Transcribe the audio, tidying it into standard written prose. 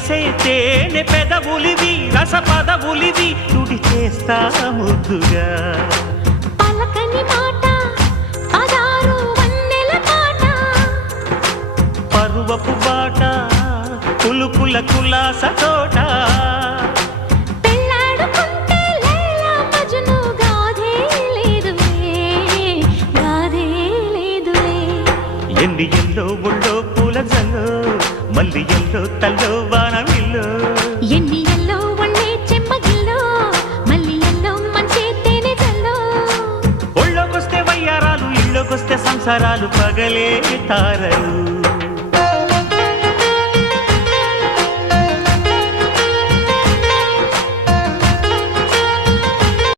చేసే తేనె పెదవులివి రస పదవులివి తుడి చేస్తా ముద్దుగా పలకని మాట పదారు వన్నెల పాట పరువపు బాట కులుకుల కులాస తోట పెళ్ళాడుకుంటే లైలా మజ్ను గాథే లేదులే ఎన్ని ఎల్లో ఒళ్ళో పూల జల్లో మల్లి ఎల్లో తల్లో వానవిల్లో ఎన్ని ఎల్లో ఒళ్ళే చెమ్మగిల్లో మల్లి ఎల్లో మంచి తేనె జల్లో ఒళ్ళోకొస్తే వయ్యారాలు ఇళ్ళోకొస్తే సంసారాలు పగలే తారలు